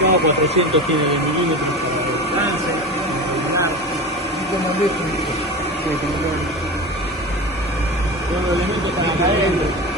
Cada 400 tiene de milímetros para el alcance. Todos los elementos están acá adentro.